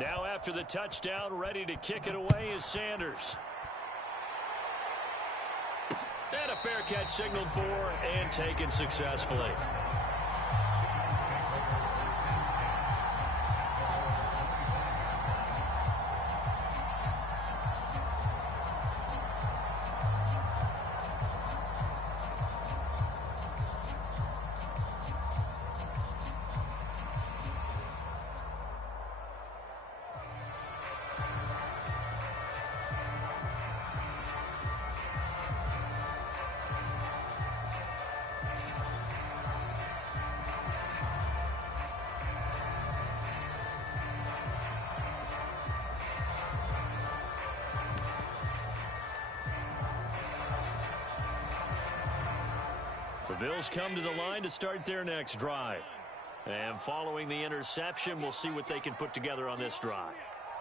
Now after the touchdown, ready to kick it away is Sanders. And a fair catch signaled for and taken successfully. The Bills come to the line to start their next drive. And following the interception, we'll see what they can put together on this drive.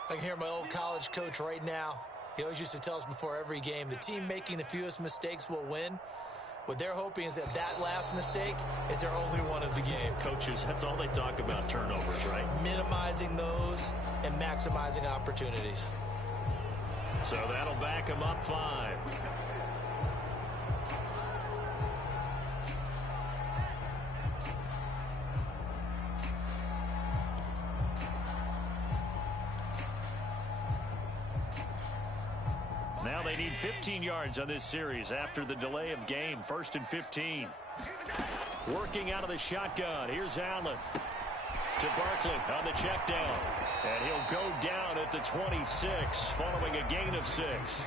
I can hear my old college coach right now. He always used to tell us before every game, the team making the fewest mistakes will win. What they're hoping is that that last mistake is their only one of the game. Coaches, that's all they talk about, turnovers, right? Minimizing those and maximizing opportunities. So that'll back them up 5. Now they need 15 yards on this series after the delay of game. 1st and 15. Working out of the shotgun. Here's Allen to Barkley on the check down. And he'll go down at the 26 following a gain of 6.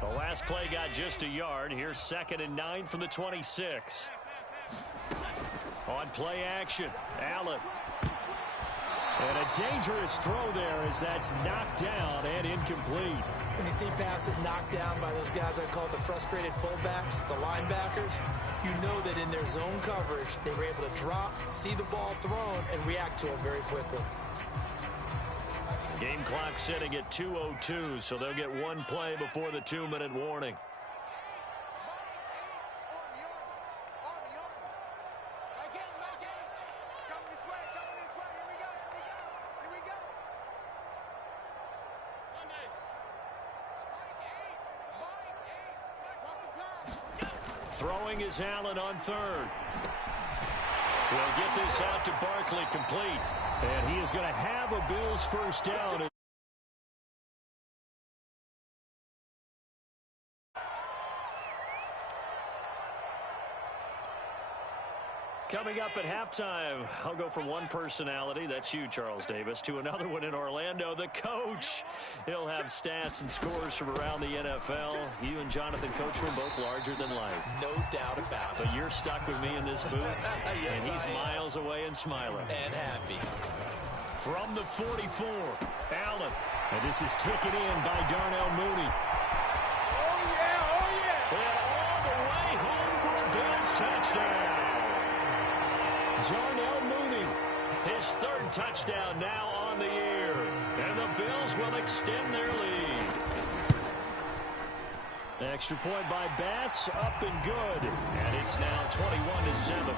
The last play got just a yard. Here's 2nd and 9 from the 26. On play action, Allen. And a dangerous throw there as that's knocked down and incomplete. When you see passes knocked down by those guys I call the frustrated fullbacks, the linebackers, you know that in their zone coverage, they were able to drop, see the ball thrown, and react to it very quickly. Game clock sitting at 2:02, so they'll get one play before the 2-minute warning. Throwing is Allen on 3rd. We'll get this out to Barkley complete. And he is going to have a Bills first down. Coming up at halftime, I'll go from one personality, that's you, Charles Davis, to another one in Orlando, the coach. He'll have stats and scores from around the NFL. You and Jonathan Coachman both larger than life. No doubt about it. But you're stuck with me in this booth, yes, and he's miles away and smiling. And happy. From the 44, Allen. And this is taken in by Darnell Mooney. Oh, yeah, oh, yeah. And all the way home for a Bills touchdown. Darnell Mooney, his 3rd touchdown now on the year. And the Bills will extend their lead. Extra point by Bass, up and good. And it's now 21-7.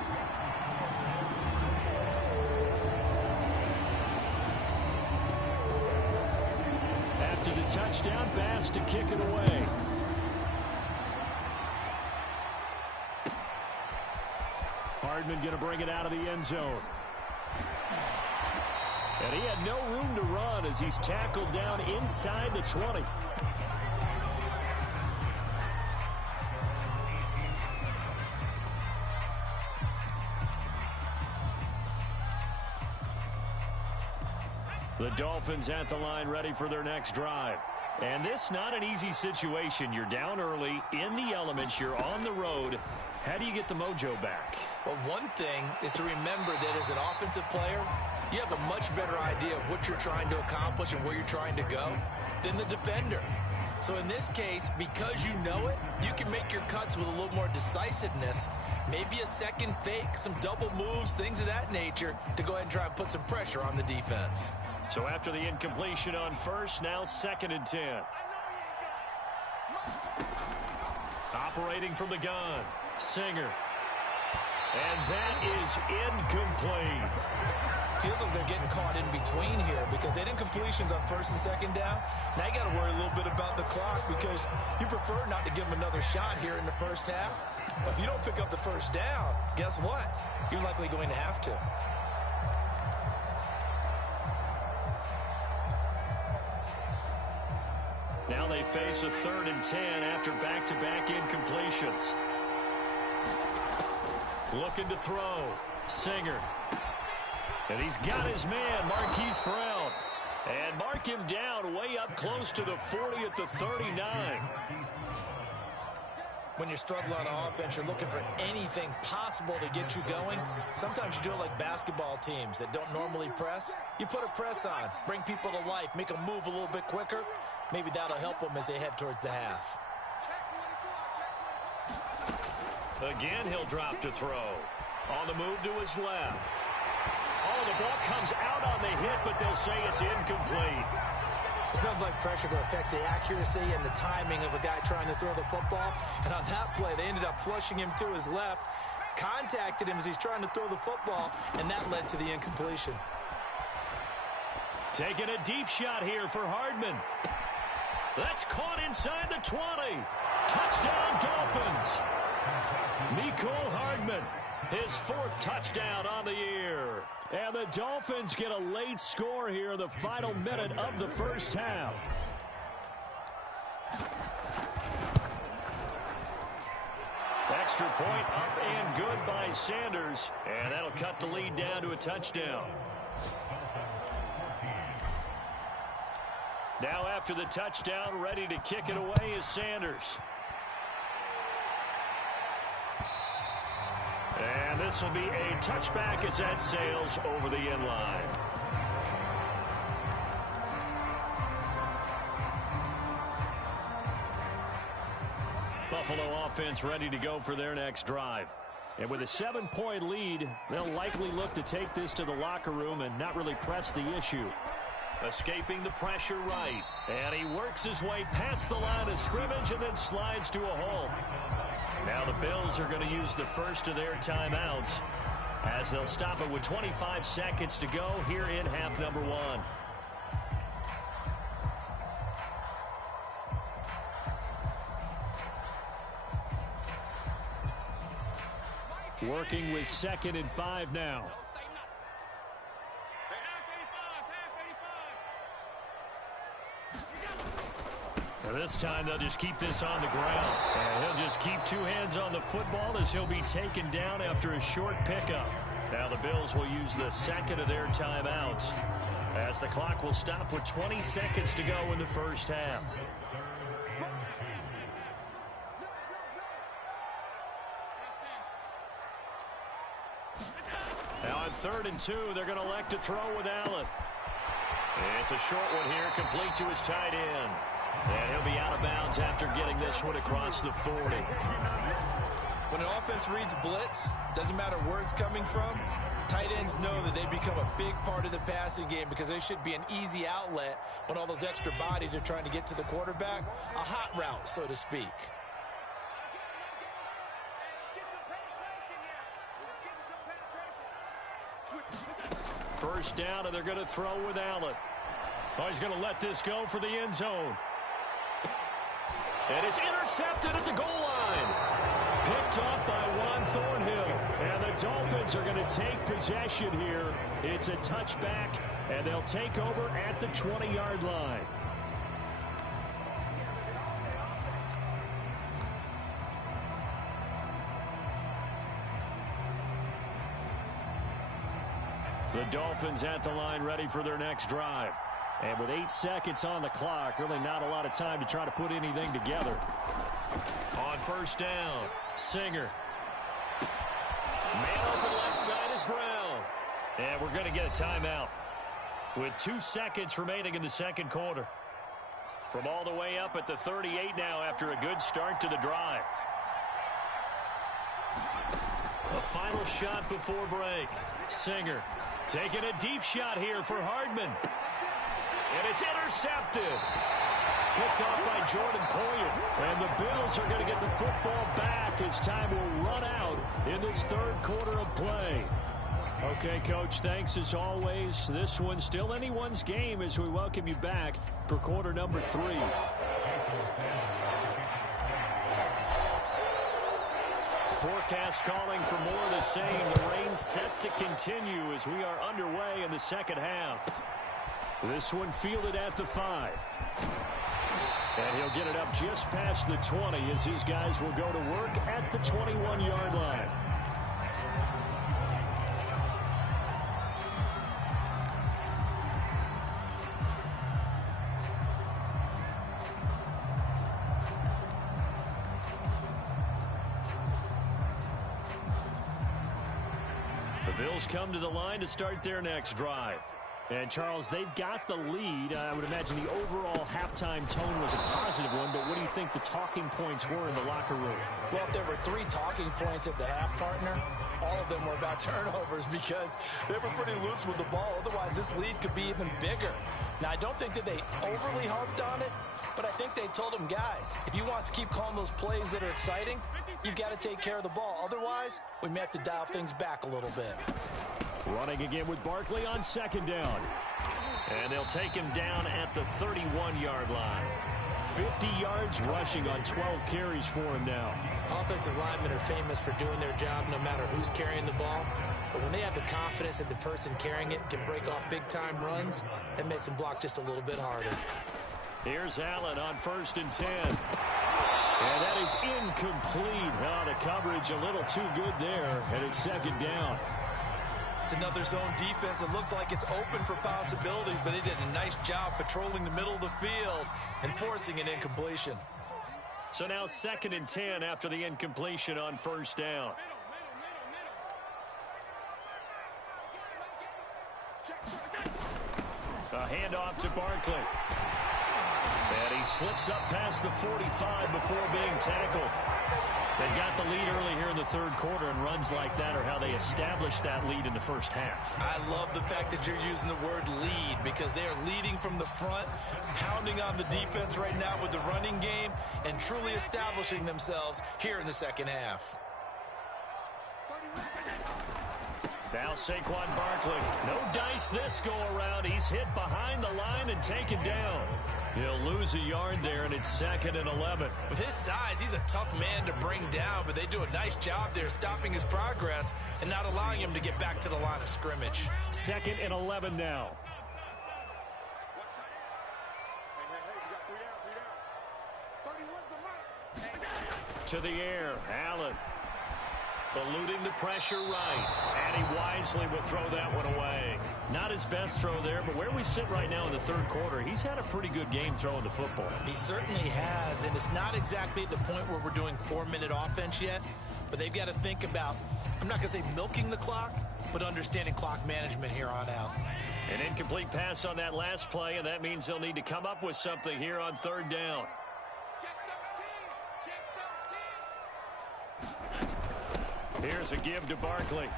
After the touchdown pass to kick it away. Hardman going to bring it out of the end zone. And he had no room to run as he's tackled down inside the 20. The Dolphins at the line ready for their next drive. And this not an easy situation. You're down early, in the elements, you're on the road. How do you get the mojo back? Well, one thing is to remember that as an offensive player, you have a much better idea of what you're trying to accomplish and where you're trying to go than the defender. So in this case, because you know it, you can make your cuts with a little more decisiveness, maybe a second fake, some double moves, things of that nature, to go ahead and try and put some pressure on the defense. So after the incompletion on first, now 2nd and 10. Operating from the gun, Singer. And that is incomplete. Feels like they're getting caught in between here because they didn't incompletions on 1st and 2nd down. Now you got to worry a little bit about the clock because you prefer not to give them another shot here in the first half. But if you don't pick up the first down, guess what? You're likely going to have to. Now they face a 3rd and 10 after back-to-back incompletions. Looking to throw. Singer. And he's got his man, Marquise Brown. And mark him down way up close to the 40 at the 39. When you're struggling on offense, you're looking for anything possible to get you going. Sometimes you do it like basketball teams that don't normally press. You put a press on, bring people to life, make them move a little bit quicker. Maybe that'll help them as they head towards the half. Again, he'll drop to throw. On the move to his left. Oh, the ball comes out on the hit, but they'll say it's incomplete. There's nothing like pressure to affect the accuracy and the timing of a guy trying to throw the football. And on that play, they ended up flushing him to his left, contacted him as he's trying to throw the football, and that led to the incompletion. Taking a deep shot here for Hardman. That's caught inside the 20. Touchdown, Dolphins. Mecole Hardman, his 4th touchdown on the year. And the Dolphins get a late score here in the final minute of the first half. Extra point up and good by Sanders. And that'll cut the lead down to a touchdown. Now after the touchdown, ready to kick it away is Sanders. And this will be a touchback as that sails over the end line. Buffalo offense ready to go for their next drive. And with a 7-point lead, they'll likely look to take this to the locker room and not really press the issue. Escaping the pressure right. And he works his way past the line of scrimmage and then slides to a hole. Now the Bills are going to use the first of their timeouts as they'll stop it with 25 seconds to go here in half number 1. Working with 2nd and 5 now. This time they'll just keep this on the ground. And he'll just keep 2 hands on the football as he'll be taken down after a short pickup. Now the Bills will use the 2nd of their timeouts as the clock will stop with 20 seconds to go in the first half. Now on 3rd and 2, they're going to elect to throw with Allen. It's a short one here, complete to his tight end. And he'll be out of bounds after getting this one across the 40. When an offense reads blitz, doesn't matter where it's coming from, tight ends know that they become a big part of the passing game because they should be an easy outlet when all those extra bodies are trying to get to the quarterback. A hot route, so to speak. First down, and they're going to throw with Allen. Oh, he's going to let this go for the end zone. And it's intercepted at the goal line. Picked up by Juan Thornhill. And the Dolphins are going to take possession here. It's a touchback, and they'll take over at the 20-yard line. The Dolphins at the line ready for their next drive. And with 8 seconds on the clock, really not a lot of time to try to put anything together. On first down, Singer. Man open left side is Brown. And we're going to get a timeout with 2 seconds remaining in the second quarter. From all the way up at the 38 now after a good start to the drive. A final shot before break. Singer taking a deep shot here for Hardman. And it's intercepted. Picked off by Jordan Poyer. And the Bills are going to get the football back as time will run out in this third quarter of play. Okay, Coach, thanks as always. This one's still anyone's game as we welcome you back for quarter number 3. Forecast calling for more of the same. The rain set to continue as we are underway in the second half. This one fielded at the 5. And he'll get it up just past the 20 as his guys will go to work at the 21-yard line. The Bills come to the line to start their next drive. And, Charles, they've got the lead. I would imagine the overall halftime tone was a positive one, but what do you think the talking points were in the locker room? Well, if there were 3 talking points at the half, partner, all of them were about turnovers because they were pretty loose with the ball. Otherwise, this lead could be even bigger. Now, I don't think that they overly harped on it, but I think they told them, guys, if you want to keep calling those plays that are exciting, you've got to take care of the ball. Otherwise, we may have to dial things back a little bit. Running again with Barkley on second down. And they'll take him down at the 31-yard line. 50 yards rushing on 12 carries for him now. Offensive linemen are famous for doing their job no matter who's carrying the ball. But when they have the confidence that the person carrying it can break off big-time runs, that makes them block just a little bit harder. Here's Allen on 1st and 10. And that is incomplete. Oh, the coverage a little too good there. And it's second down. It's another zone defense. It looks like it's open for possibilities, but they did a nice job patrolling the middle of the field and forcing an incompletion. So now 2nd and 10 after the incompletion on first down. A handoff to Barkley. And he slips up past the 45 before being tackled. They've got the lead early here in the third quarter, and runs like that are how they established that lead in the first half. I love the fact that you're using the word lead because they are leading from the front, pounding on the defense right now with the running game, and truly establishing themselves here in the second half. Now Saquon Barkley. No dice this go around. He's hit behind the line and taken down. He'll lose a yard there, and it's 2nd and 11. With his size, he's a tough man to bring down, but they do a nice job there stopping his progress and not allowing him to get back to the line of scrimmage. 2nd and 11 now. To the air, Allen. Eluding the pressure right. And he wisely will throw that one away. Not his best throw there, but where we sit right now in the third quarter, he's had a pretty good game throwing the football. He certainly has, and it's not exactly at the point where we're doing 4-minute offense yet, but they've got to think about, I'm not going to say milking the clock, but understanding clock management here on out. An incomplete pass on that last play, and that means they'll need to come up with something here on third down. Here's a give to Barkley.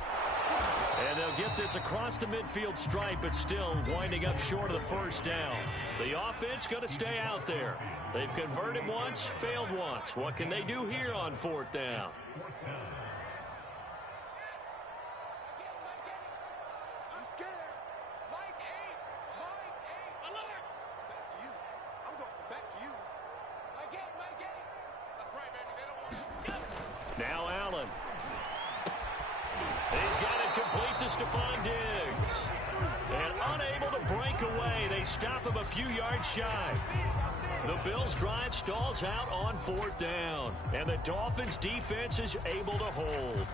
And they'll get this across the midfield stripe, but still winding up short of the first down. The offense going to stay out there. They've converted once, failed once. What can they do here on 4th down? they stop him a few yards shy. The Bills' drive stalls out on 4th down, and the Dolphins' defense is able to hold.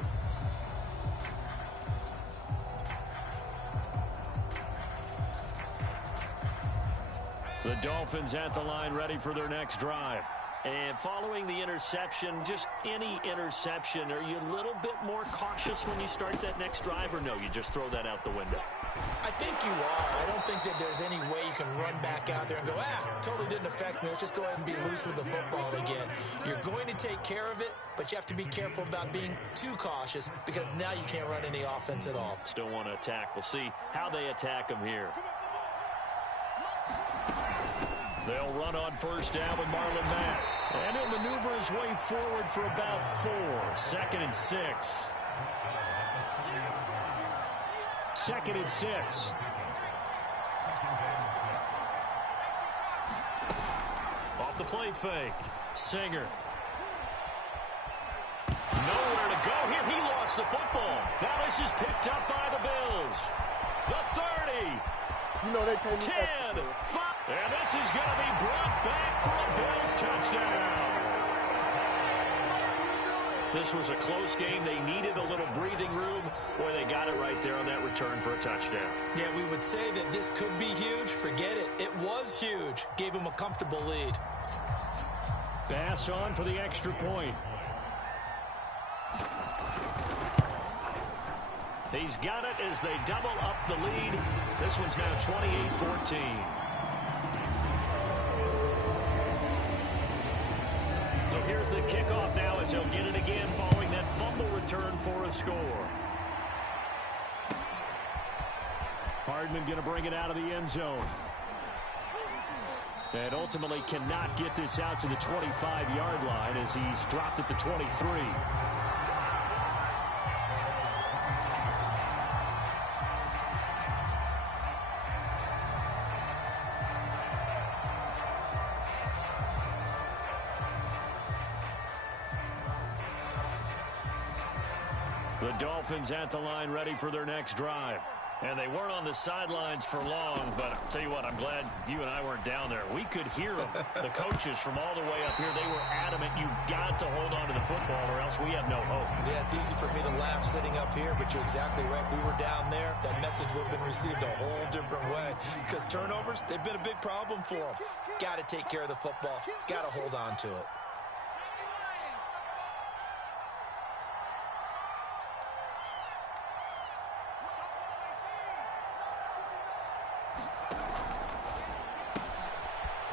The Dolphins at the line, ready for their next drive. And following the interception, just any interception, are you a little bit more cautious when you start that next drive, or no, you just throw that out the window? I think you are. I don't think that there's any way you can run back out there and go, totally didn't affect me. Let's just go ahead and be loose with the football again. You're going to take care of it, but you have to be careful about being too cautious because now you can't run any offense at all. Still want to attack. We'll see how they attack him here. They'll run on 1st down with Marlon Mack. And he'll maneuver his way forward for about 4. 2nd and 6. 2nd and 6. Off the play fake. Singer. Nowhere to go here. He lost the football. Now this is picked up by the Bills. The 30. You know they pay me 10, 5, and this is going to be brought back for a Bills touchdown. This was a close game. They needed a little breathing room. Boy, they got it right there on that return for a touchdown. Yeah, we would say that this could be huge. Forget it. It was huge. Gave him a comfortable lead. Pass on for the extra point. He's got it as they double up the lead. This one's now 28-14. So here's the kickoff now as he'll get it again following that fumble return for a score. Hardman going to bring it out of the end zone. And ultimately cannot get this out to the 25-yard line as he's dropped at the 23. The Dolphins at the line ready for their next drive. And they weren't on the sidelines for long, but I'll tell you what, I'm glad you and I weren't down there. We could hear them. The coaches from all the way up here, they were adamant, you've got to hold on to the football or else we have no hope. Yeah, it's easy for me to laugh sitting up here, but you're exactly right. If we were down there, that message would have been received a whole different way. Because turnovers, they've been a big problem for them. Got to take care of the football. Got to hold on to it.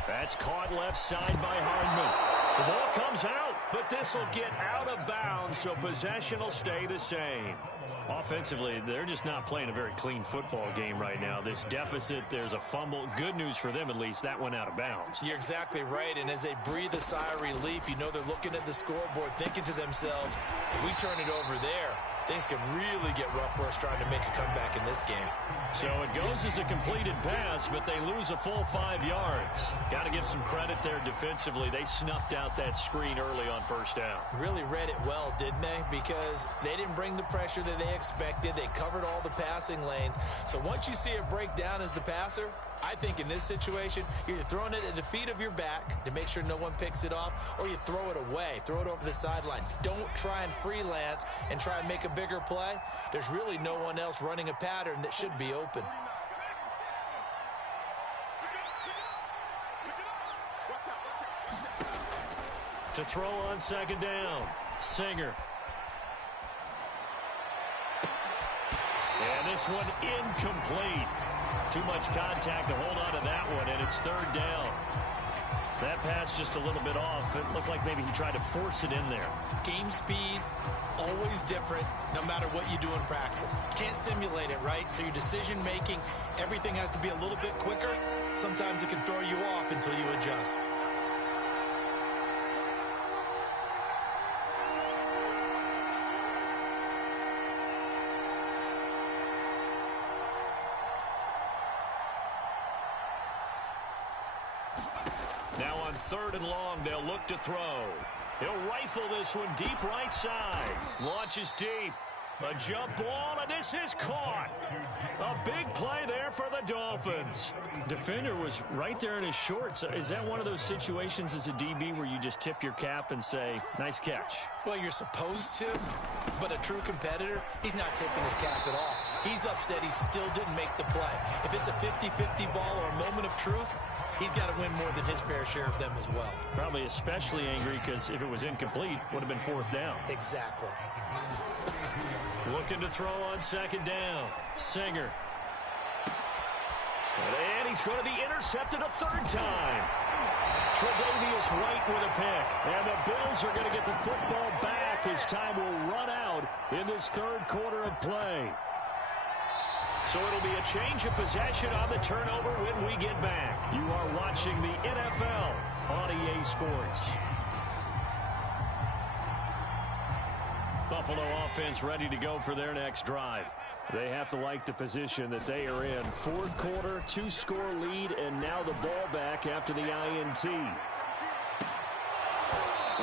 That's caught left side by Hardman. The ball comes out, but this will get out of bounds, so possession will stay the same. Offensively, they're just not playing a very clean football game right now. This deficit, there's a fumble. Good news for them, at least. That went out of bounds. You're exactly right, and as they breathe a sigh of relief, you know they're looking at the scoreboard, thinking to themselves, if we turn it over there, things could really get rough for us trying to make a comeback in this game. So it goes as a completed pass, but they lose a full 5 yards. Got to give some credit there defensively. They snuffed out that screen early on 1st down. Really read it well, didn't they? Because they didn't bring the pressure that they expected. They covered all the passing lanes. So once you see it break down as the passer, I think in this situation, you're either throwing it at the feet of your back to make sure no one picks it off, or you throw it away, throw it over the sideline. Don't try and freelance and try and make a bigger play. There's really no one else running a pattern that should be open. To throw on 2nd down, Singer. And this one incomplete. Too much contact to hold on to that one, and it's 3rd down. That pass just a little bit off. It looked like maybe he tried to force it in there. Game speed, always different, no matter what you do in practice. You can't simulate it, right? So your decision-making, everything has to be a little bit quicker. Sometimes it can throw you off until you adjust. Now on 3rd and long, they'll look to throw. He'll rifle this one deep right side. Launches deep. A jump ball, and this is caught. A big play there for the Dolphins. Defender was right there in his shorts. Is that one of those situations as a DB where you just tip your cap and say, nice catch? Well, you're supposed to, but a true competitor, he's not tipping his cap at all. He's upset he still didn't make the play. If it's a 50-50 ball or a moment of truth, he's got to win more than his fair share of them as well. Probably especially angry because if it was incomplete, would have been fourth down. Exactly. Looking to throw on second down. Singer. And he's going to be intercepted a third time. Tre'Davious White with a pick. And the Bills are going to get the football back as time will run out in this third quarter of play. So it'll be a change of possession on the turnover when we get back. You are watching the NFL on EA Sports. Buffalo offense ready to go for their next drive. They have to like the position that they are in. Fourth quarter, 2-score lead, and now the ball back after the INT.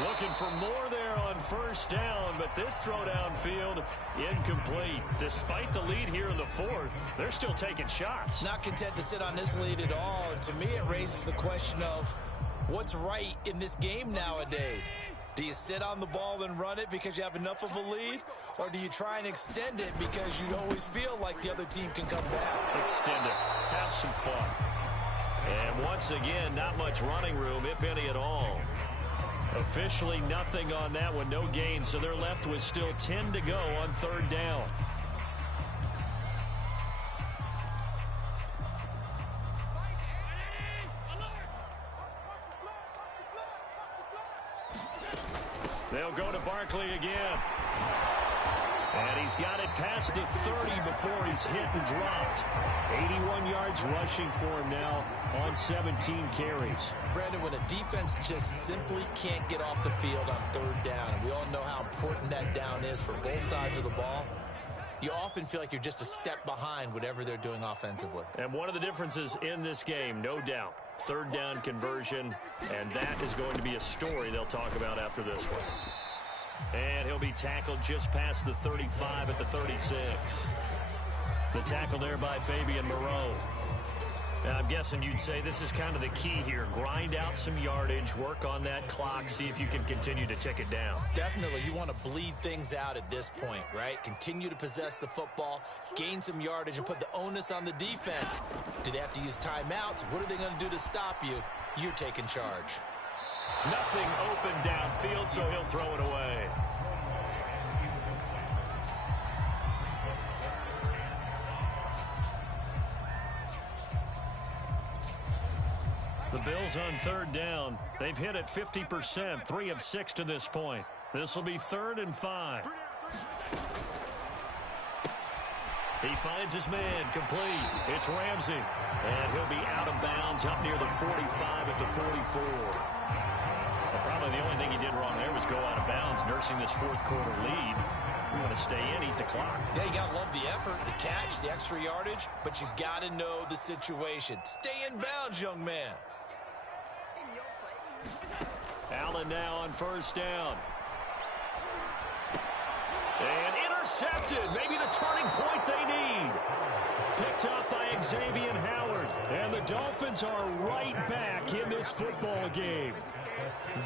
Looking for more there on first down, but this throw downfield incomplete. Despite the lead here in the fourth, they're still taking shots. Not content to sit on this lead at all. And to me, it raises the question of what's right in this game nowadays. Do you sit on the ball and run it because you have enough of a lead? Or do you try and extend it because you always feel like the other team can come back? Extend it. Have some fun. And once again, not much running room, if any at all. Officially nothing on that one, no gain, so they're left with still 10 to go on third down. They'll go to Barkley again. And he's got it past the 30 before he's hit and dropped. 81 yards rushing for him now on 17 carries. Brandon, when a defense just simply can't get off the field on third down, and we all know how important that down is for both sides of the ball, you often feel like you're just a step behind whatever they're doing offensively. And one of the differences in this game, no doubt, third down conversion, and that is going to be a story they'll talk about after this one. And he'll be tackled just past the 35 at the 36. The tackle there by Fabian Moreau. Now, I'm guessing you'd say this is kind of the key here. Grind out some yardage, work on that clock, see if you can continue to tick it down. Definitely. You want to bleed things out at this point, right? Continue to possess the football, gain some yardage, and put the onus on the defense. Do they have to use timeouts? What are they going to do to stop you? You're taking charge. Nothing open downfield, so he'll throw it away. The Bills on third down. They've hit it 50%, 3 of 6 to this point. This will be 3rd and 5. He finds his man, complete. It's Ramsey. And he'll be out of bounds up near the 45 at the 44. Well, probably the only thing he did wrong there was go out of bounds, nursing this fourth quarter lead. You want to stay in, eat the clock. Yeah, you got to love the effort, the catch, the extra yardage, but you got to know the situation. Stay in bounds, young man. Allen now on first down. And intercepted. Maybe the turning point they need. Picked up by Xavier Howard. And the Dolphins are right back in this football game.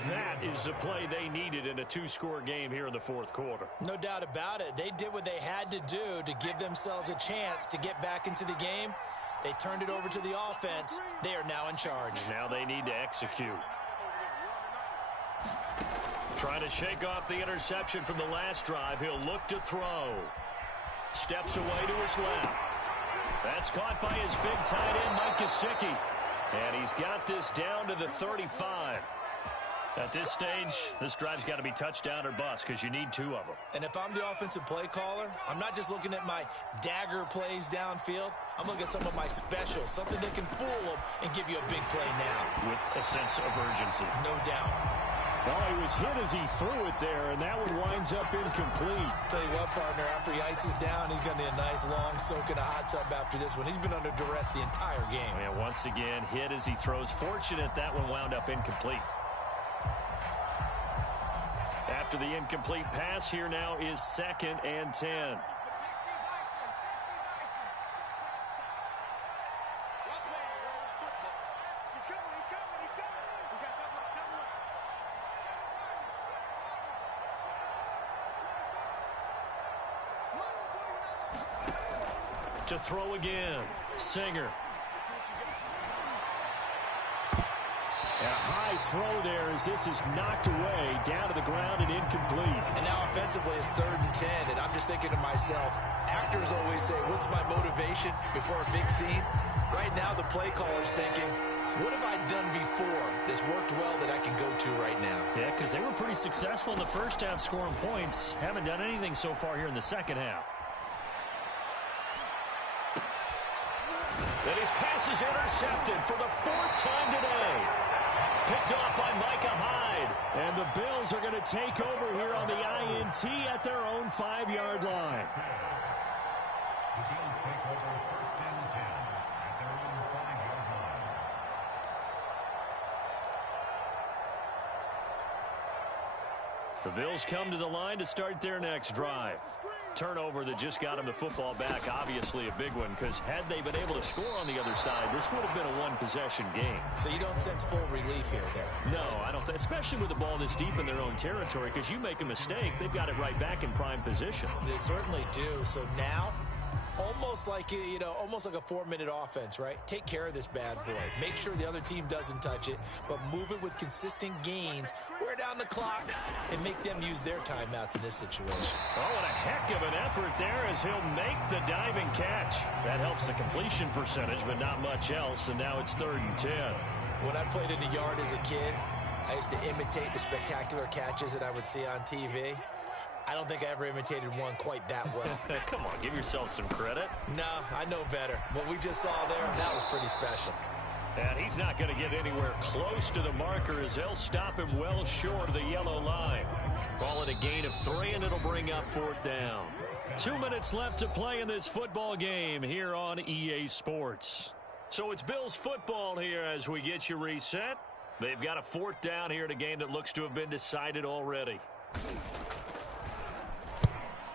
That is the play they needed in a 2-score game here in the fourth quarter. No doubt about it. They did what they had to do to give themselves a chance to get back into the game. They turned it over to the offense. They are now in charge. Now they need to execute. Trying to shake off the interception from the last drive. He'll look to throw. Steps away to his left. That's caught by his big tight end, Mike Gesicki. And he's got this down to the 35. At this stage, this drive's got to be touchdown or bust because you need 2 of them. And if I'm the offensive play caller, I'm not just looking at my dagger plays downfield. I'm looking at some of my specials, something that can fool them and give you a big play now. With a sense of urgency. No doubt. Well, he was hit as he threw it there, and that one winds up incomplete. Tell you what, partner, after he ices down, he's going to need a nice long soak in a hot tub after this one. He's been under duress the entire game. And once again, hit as he throws. Fortunate that one wound up incomplete. After the incomplete pass, here now is 2nd and 10. To throw again, Singer. A high throw there as this is knocked away, down to the ground and incomplete. And now offensively it's 3rd and 10, and I'm just thinking to myself, actors always say, what's my motivation before a big scene? Right now the play caller's thinking, what have I done before that's worked well that I can go to right now? Yeah, because they were pretty successful in the first half scoring points. Haven't done anything so far here in the second half. And his pass is intercepted for the 4th time today. Picked off by Micah Hyde. And the Bills are going to take over here on the INT at their own 5-yard line. The Bills take over 1st and 10 at their own 5-yard line. The Bills come to the line to start their next drive. Turnover that just got him the football back, obviously a big one, because had they been able to score on the other side, this would have been a one-possession game. So you don't sense full relief here then? No, I don't, especially with the ball this deep in their own territory, because you make a mistake, they've got it right back in prime position. They certainly do. So now, almost like, almost like a 4-minute offense, right? Take care of this bad boy. Make sure the other team doesn't touch it, but move it with consistent gains. Wear down the clock and make them use their timeouts in this situation. Oh, and a heck of an effort there as he'll make the diving catch. That helps the completion percentage, but not much else, and now it's 3rd and 10. When I played in the yard as a kid, I used to imitate the spectacular catches that I would see on TV. I don't think I ever imitated one quite that well. Come on, give yourself some credit. No, I know better. What we just saw there, that was pretty special. And he's not going to get anywhere close to the marker as they'll stop him well short of the yellow line. Call it a gain of 3, and it'll bring up 4th down. 2 minutes left to play in this football game here on EA Sports. So it's Bills football here as we get you reset. They've got a 4th down here in a game that looks to have been decided already.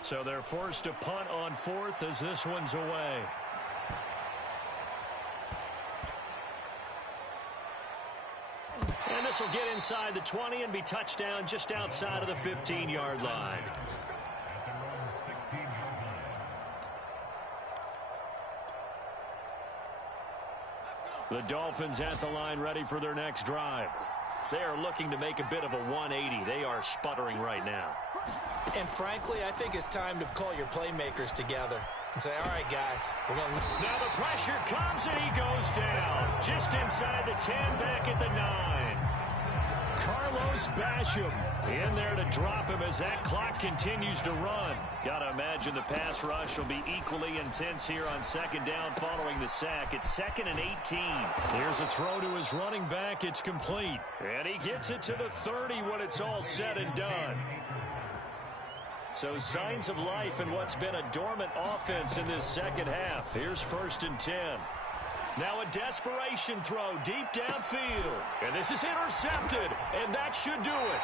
So they're forced to punt on 4th as this one's away. And this will get inside the 20 and be touchdown just outside of the 15-yard line. The Dolphins at the line ready for their next drive. They are looking to make a bit of a 180. They are sputtering right now. And frankly, I think it's time to call your playmakers together and say, all right, guys, we're going to... Now the pressure comes and he goes down. Just inside the 10, back at the 9. Carlos Basham in there to drop him as that clock continues to run. Got to imagine the pass rush will be equally intense here on 2nd down following the sack. It's 2nd and 18. Here's a throw to his running back. It's complete. And he gets it to the 30 when it's all said and done. So signs of life in what's been a dormant offense in this second half. Here's 1st and 10. Now a desperation throw deep downfield. And this is intercepted. And that should do it.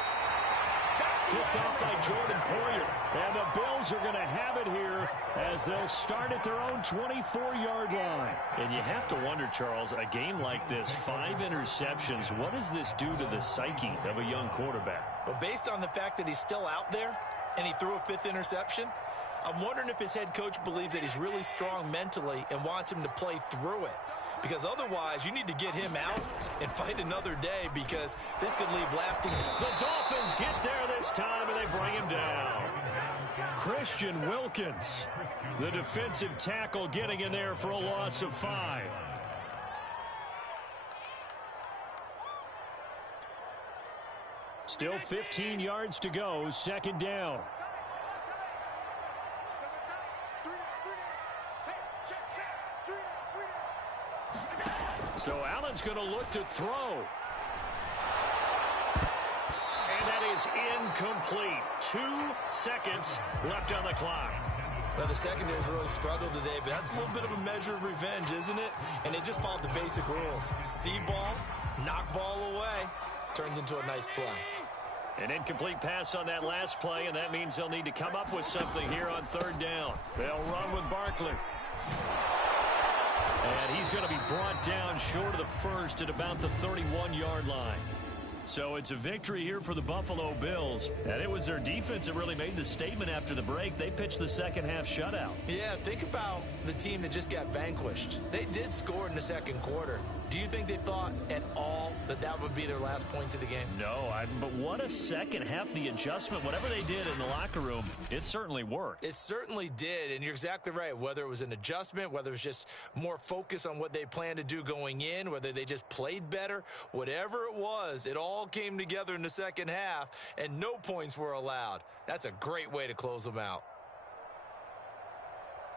Picked off by Jordan Poyer. And the Bills are going to have it here as they'll start at their own 24-yard line. And you have to wonder, Charles, a game like this, 5 interceptions, what does this do to the psyche of a young quarterback? Well, based on the fact that he's still out there and he threw a 5th interception, I'm wondering if his head coach believes that he's really strong mentally and wants him to play through it. Because otherwise, you need to get him out and fight another day because this could leave lasting... The Dolphins get there this time, and they bring him down. Christian Wilkins, the defensive tackle, getting in there for a loss of 5. Still 15 yards to go, 2nd down. So Allen's going to look to throw. And that is incomplete. 2 seconds left on the clock. Well, the secondary's really struggled today, but that's a little bit of a measure of revenge, isn't it? And they just followed the basic rules. See ball, knock ball away, turns into a nice play. An incomplete pass on that last play, and that means they'll need to come up with something here on third down. They'll run with Barkley. And he's going to be brought down short of the first at about the 31-yard line. So it's a victory here for the Buffalo Bills. And it was their defense that really made the statement after the break. They pitched the second-half shutout. Yeah, think about the team that just got vanquished. They did score in the second quarter. Do you think they thought at all that that would be their last points of the game? No, but what a second half. The adjustment, whatever they did in the locker room, it certainly worked. It certainly did, and you're exactly right. Whether it was an adjustment, whether it was just more focus on what they planned to do going in, whether they just played better, whatever it was, it all came together in the second half, and no points were allowed. That's a great way to close them out.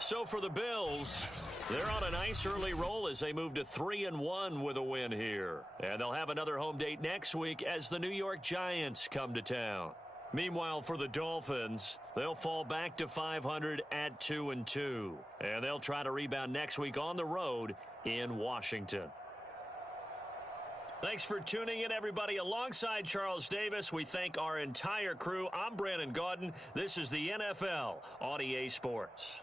So for the Bills, they're on a nice early roll as they move to 3-1 with a win here. And they'll have another home date next week as the New York Giants come to town. Meanwhile, for the Dolphins, they'll fall back to 500 at 2-2. And they'll try to rebound next week on the road in Washington. Thanks for tuning in, everybody. Alongside Charles Davis, we thank our entire crew. I'm Brandon Gaudin. This is the NFL on EA Sports.